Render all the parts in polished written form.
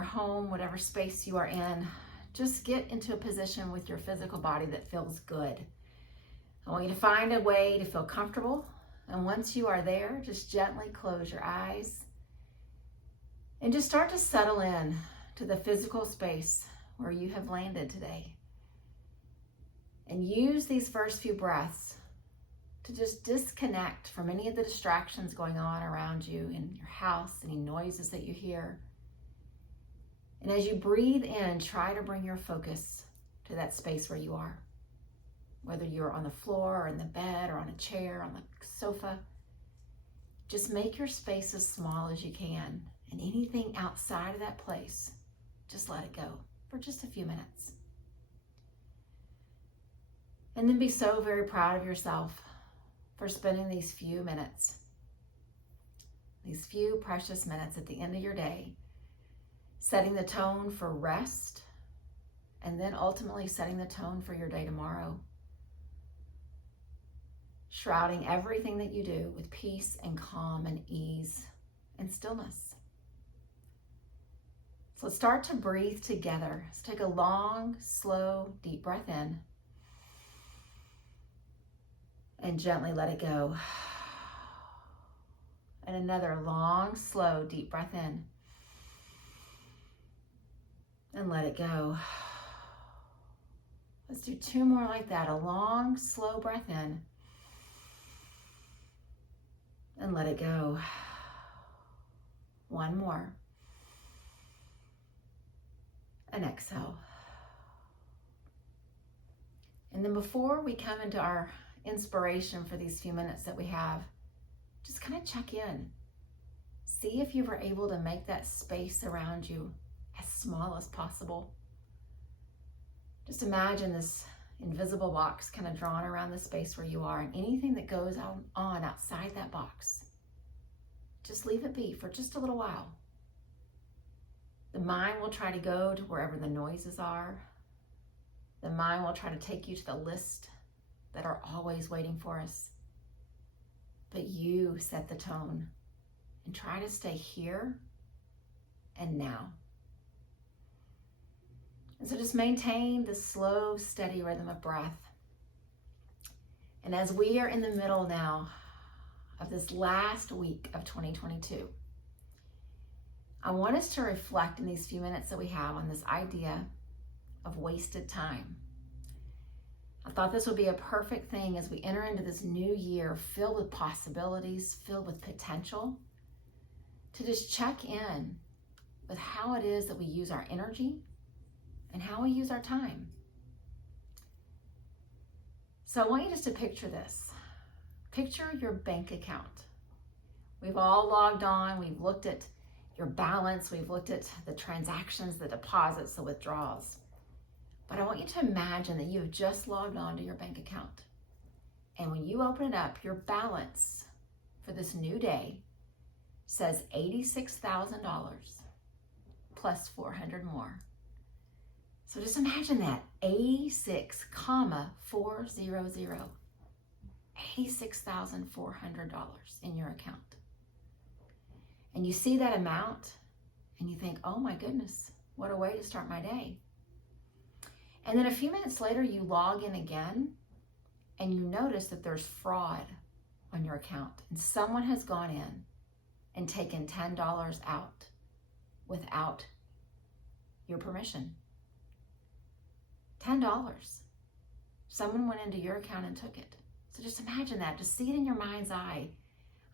your home, whatever space you are in, just get into a position with your physical body that feels good. I want you to find a way to feel comfortable. And once you are there, just gently close your eyes and just start to settle in to the physical space where you have landed today. And use these first few breaths to just disconnect from any of the distractions going on around you in your house, any noises that you hear. And as you breathe in, try to bring your focus to that space where you are. Whether you're on the floor or in the bed or on a chair, on the sofa, just make your space as small as you can. And anything outside of that place, just let it go for just a few minutes. And then be so very proud of yourself for spending these few minutes, these few precious minutes at the end of your day, setting the tone for rest, and then ultimately setting the tone for your day tomorrow. Shrouding everything that you do with peace and calm and ease and stillness. So let's start to breathe together. Let's take a long, slow, deep breath in. And gently let it go. And another long, slow, deep breath in. And let it go. Let's do two more like that. A long, slow breath in. And let it go. One more. And exhale. And then before we come into our inspiration for these few minutes that we have, just kind of check in. See if you were able to make that space around you as small as possible. Just imagine this invisible box kind of drawn around the space where you are, and anything that goes on outside that box, just leave it be for just a little while. The mind will try to go to wherever the noises are. The mind will try to take you to the list that are always waiting for us. But you set the tone and try to stay here and now. And so just maintain this slow, steady rhythm of breath. And as we are in the middle now of this last week of 2022, I want us to reflect in these few minutes that we have on this idea of wasted time. I thought this would be a perfect thing as we enter into this new year filled with possibilities, filled with potential, to just check in with how it is that we use our energy and how we use our time. So I want you just to picture this. Picture your bank account. We've all logged on, we've looked at your balance, we've looked at the transactions, the deposits, the withdrawals. But I want you to imagine that you have just logged on to your bank account. And when you open it up, your balance for this new day says $86,000 plus 400 more. So just imagine that, 86,400, $86,400 in your account. And you see that amount and you think, oh my goodness, what a way to start my day. And then a few minutes later, you log in again and you notice that there's fraud on your account. And someone has gone in and taken $10 out without your permission. $10. Someone went into your account and took it. So just imagine that. Just see it in your mind's eye.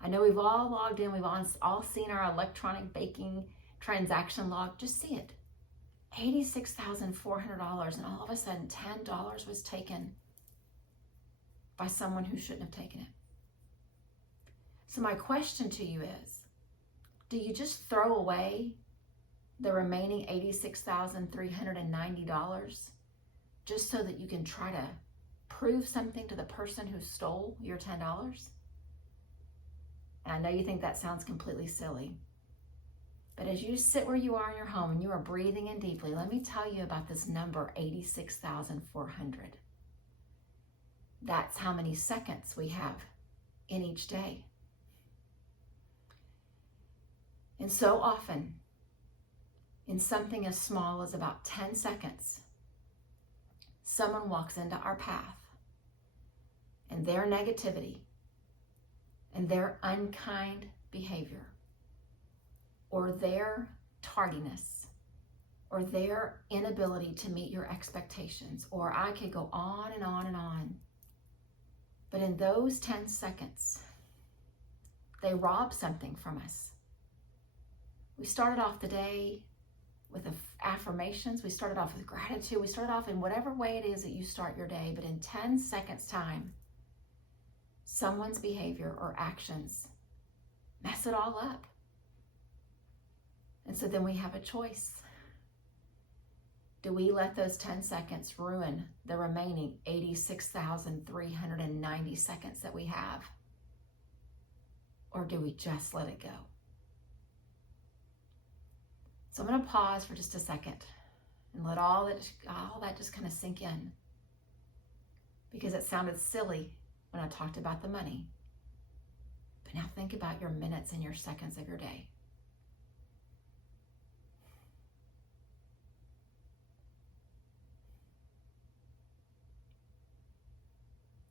I know we've all logged in. We've all seen our electronic banking transaction log. Just see it. $86,400, and all of a sudden $10 was taken by someone who shouldn't have taken it. So my question to you is, do you just throw away the remaining $86,390 just so that you can try to prove something to the person who stole your $10? And I know you think that sounds completely silly. But as you sit where you are in your home and you are breathing in deeply, let me tell you about this number, 86,400. That's how many seconds we have in each day. And so often, in something as small as about 10 seconds, someone walks into our path and their negativity and their unkind behavior or their tardiness or their inability to meet your expectations, or I could go on and on and on. But in those 10 seconds, they rob something from us. We started off the day with affirmations. We started off with gratitude. We started off in whatever way it is that you start your day. But in 10 seconds time, someone's behavior or actions mess it all up. And so then we have a choice. Do we let those 10 seconds ruin the remaining 86,390 seconds that we have? Or do we just let it go? So I'm going to pause for just a second and let all that just kind of sink in, because it sounded silly when I talked about the money. But now think about your minutes and your seconds of your day.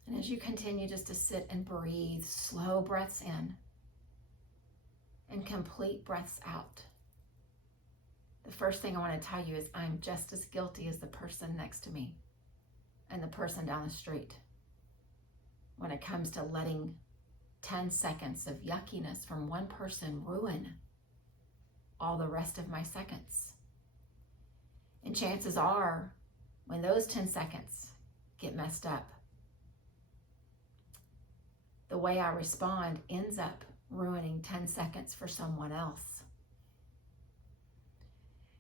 And as you continue just to sit and breathe, slow breaths in and complete breaths out, the first thing I want to tell you is I'm just as guilty as the person next to me and the person down the street when it comes to letting 10 seconds of yuckiness from one person ruin all the rest of my seconds. And chances are, when those 10 seconds get messed up, the way I respond ends up ruining 10 seconds for someone else.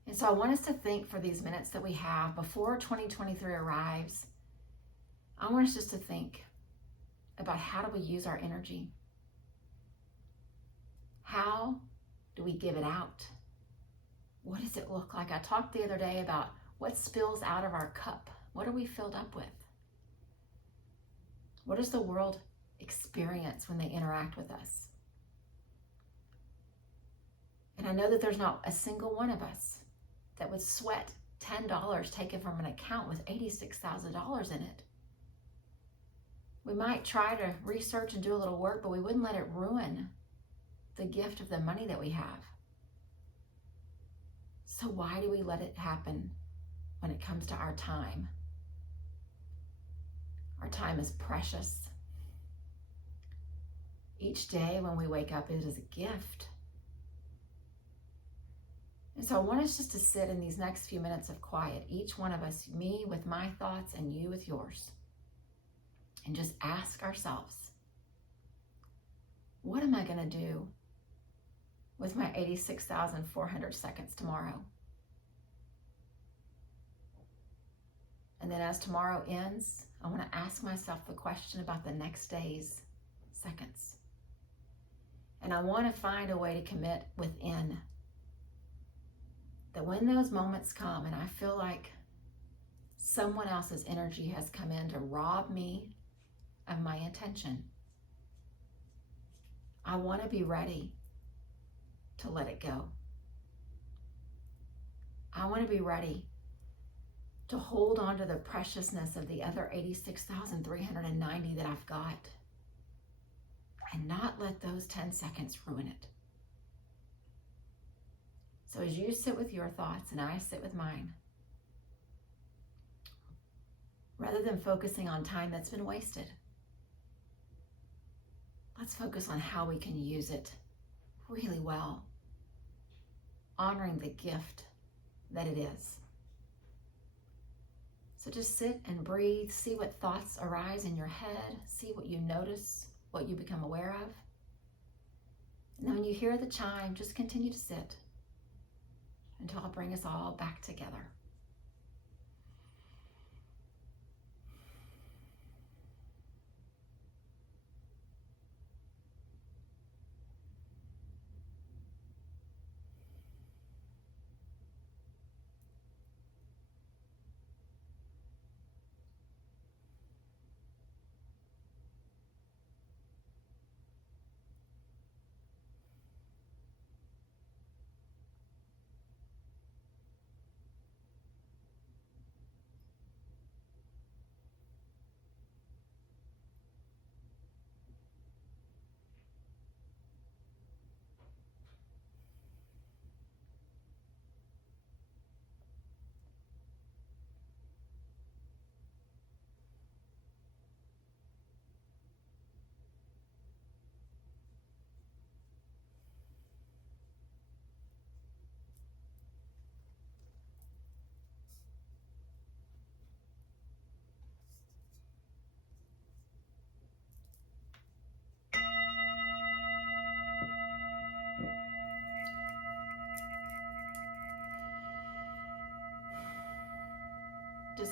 And so I want us to think for these minutes that we have before 2023 arrives. I want us just to think about, how do we use our energy? How do we give it out? What does it look like? I talked the other day about what spills out of our cup. What are we filled up with? What does the world experience when they interact with us? And I know that there's not a single one of us that would sweat $10 taken from an account with $86,000 in it. We might try to research and do a little work, but we wouldn't let it ruin the gift of the money that we have. So why do we let it happen when it comes to our time? Our time is precious. Each day when we wake up, it is a gift. And so I want us just to sit in these next few minutes of quiet, each one of us, me with my thoughts and you with yours, and just ask ourselves, what am I going to do with my 86,400 seconds tomorrow? And then as tomorrow ends, I want to ask myself the question about the next day's seconds. And I want to find a way to commit within that when those moments come and I feel like someone else's energy has come in to rob me of my intention, I want to be ready to let it go. I want to be ready to hold on to the preciousness of the other 86,390 that I've got and not let those 10 seconds ruin it. So as you sit with your thoughts and I sit with mine, rather than focusing on time that's been wasted, let's focus on how we can use it really well, honoring the gift that it is. So just sit and breathe, see what thoughts arise in your head, see what you notice, what you become aware of. And then when you hear the chime, just continue to sit until I bring us all back together.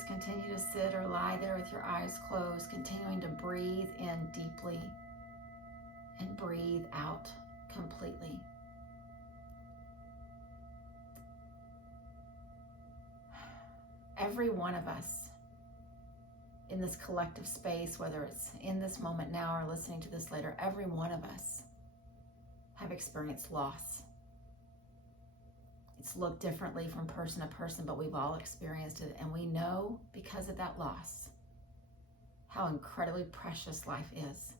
just continue to sit or lie there with your eyes closed, continuing to breathe in deeply and breathe out completely. Every one of us in this collective space, whether it's in this moment now or listening to this later, every one of us have experienced loss. It's looked differently from person to person, but we've all experienced it, and we know because of that loss how incredibly precious life is.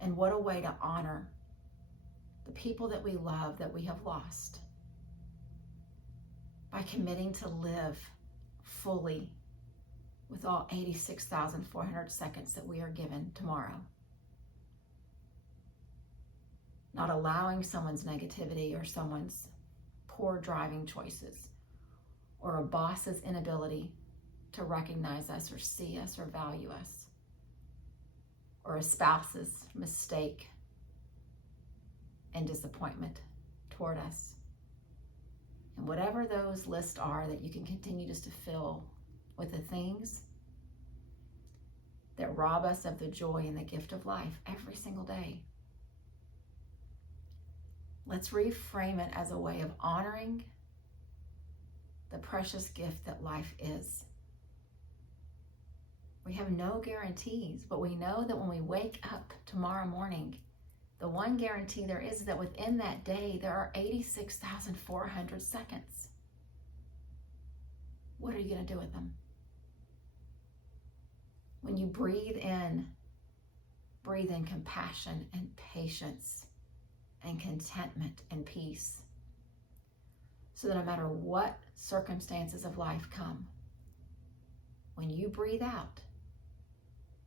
And what a way to honor the people that we love that we have lost by committing to live fully with all 86,400 seconds that we are given tomorrow. Not allowing someone's negativity or someone's poor driving choices or a boss's inability to recognize us or see us or value us, or a spouse's mistake and disappointment toward us. And whatever those lists are that you can continue just to fill with the things that rob us of the joy and the gift of life every single day. Let's reframe it as a way of honoring the precious gift that life is. We have no guarantees, but we know that when we wake up tomorrow morning, the one guarantee there is that within that day, there are 86,400 seconds. What are you going to do with them? When you breathe in compassion and patience and contentment and peace, so that no matter what circumstances of life come, when you breathe out,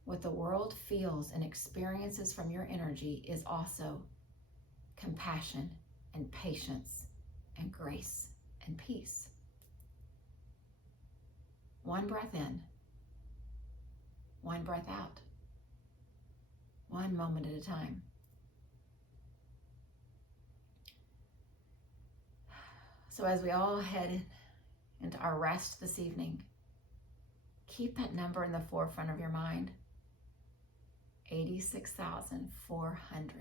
what the world feels and experiences from your energy is also compassion and patience and grace and peace. One breath in, one breath out, one moment at a time. So as we all head into our rest this evening, keep that number in the forefront of your mind. 86,400.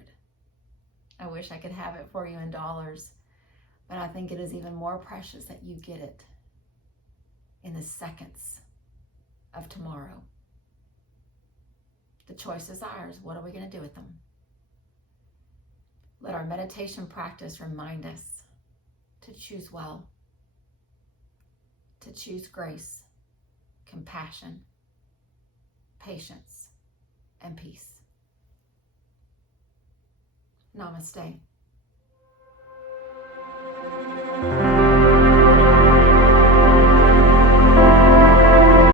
I wish I could have it for you in dollars, but I think it is even more precious that you get it in the seconds of tomorrow. The choice is ours. What are we going to do with them? Let our meditation practice remind us to choose well, to choose grace, compassion, patience, and peace. Namaste.